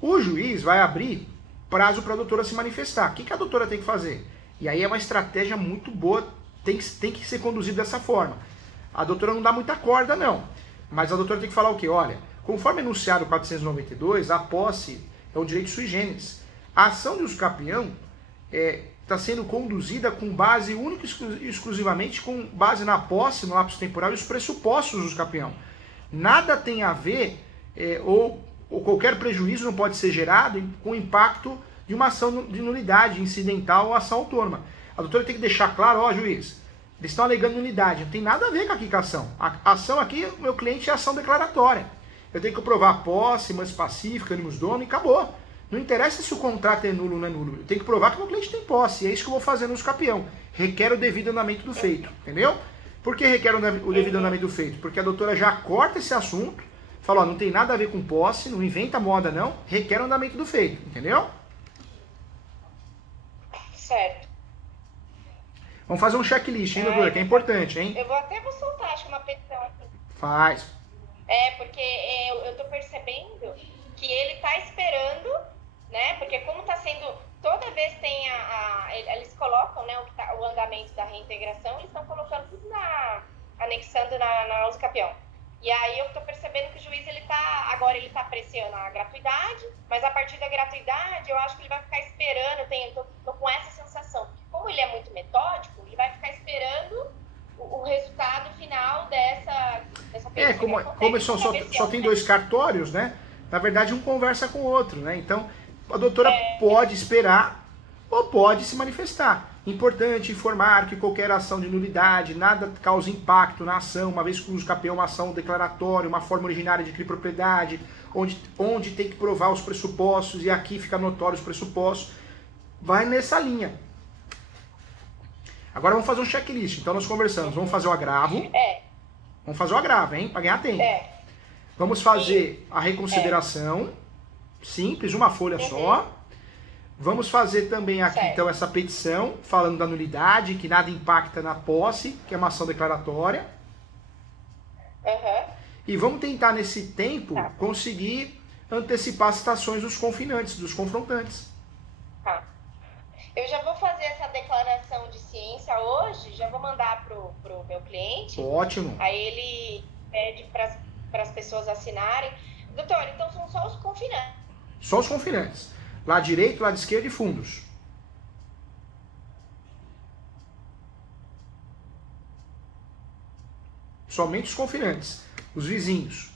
O juiz vai abrir prazo para a doutora se manifestar. O que a doutora tem que fazer? E aí é uma estratégia muito boa, tem que ser conduzido dessa forma. A doutora não dá muita corda, não. Mas a doutora tem que falar o quê? Olha, conforme enunciado 492, a posse é um direito sui generis. A ação de usucapião está sendo conduzida com base única e exclusivamente com base na posse, no lapso temporal e os pressupostos do usucapião. Nada tem a ver, ou qualquer prejuízo não pode ser gerado com o impacto de uma ação de nulidade incidental ou ação autônoma. A doutora tem que deixar claro, juiz, eles estão alegando nulidade, não tem nada a ver com a quicação. A ação aqui, o meu cliente, é ação declaratória. Eu tenho que provar posse, mas pacífica, ânimos dono e acabou. Não interessa se o contrato é nulo ou não é nulo. Eu tenho que provar que o meu cliente tem posse. E é isso que eu vou fazer no usucapião. Requer o devido andamento do feito. Entendeu? Por que requer o devido andamento do feito? Porque a doutora já corta esse assunto, fala, não tem nada a ver com posse, não inventa moda não, requer o andamento do feito. Entendeu? Certo. Vamos fazer um checklist, hein, doutora? Que é importante, hein? Eu vou soltar, acho que uma petição aqui. Faz. Porque eu tô percebendo que ele tá esperando, né? Porque como tá sendo, toda vez tem eles colocam, né, o andamento da reintegração, eles estão colocando tudo anexando na usucapião. E aí eu tô percebendo que o juiz, agora ele tá apreciando a gratuidade, mas a partir da gratuidade eu acho que ele vai ficar esperando, tô com essa sensação. Como ele é muito metódico, ele vai ficar esperando o resultado final dessa petição. Como só tem dois cartórios, né? Na verdade, um conversa com o outro, né? Então, a doutora pode esperar ou pode se manifestar. Importante informar que qualquer ação de nulidade, nada causa impacto na ação, uma vez que o usucapião é uma ação declaratória, uma forma originária de propriedade, onde tem que provar os pressupostos, e aqui fica notório os pressupostos. Vai nessa linha. Agora vamos fazer um checklist. Então nós conversamos. Vamos fazer o agravo. Vamos fazer o agravo, hein? Para ganhar tempo. Vamos fazer a reconsideração. Simples, uma folha só. Vamos fazer também aqui, então, essa petição, falando da nulidade, que nada impacta na posse, que é uma ação declaratória. E vamos tentar, nesse tempo, conseguir antecipar as citações dos confinantes, dos confrontantes. Eu já vou fazer essa declaração de ciência hoje, já vou mandar pro meu cliente. Ótimo. Aí ele pede para as pessoas assinarem. Doutor, então são só os confinantes. Só os confinantes. Lado direito, lado esquerdo e fundos. Somente os confinantes. Os vizinhos.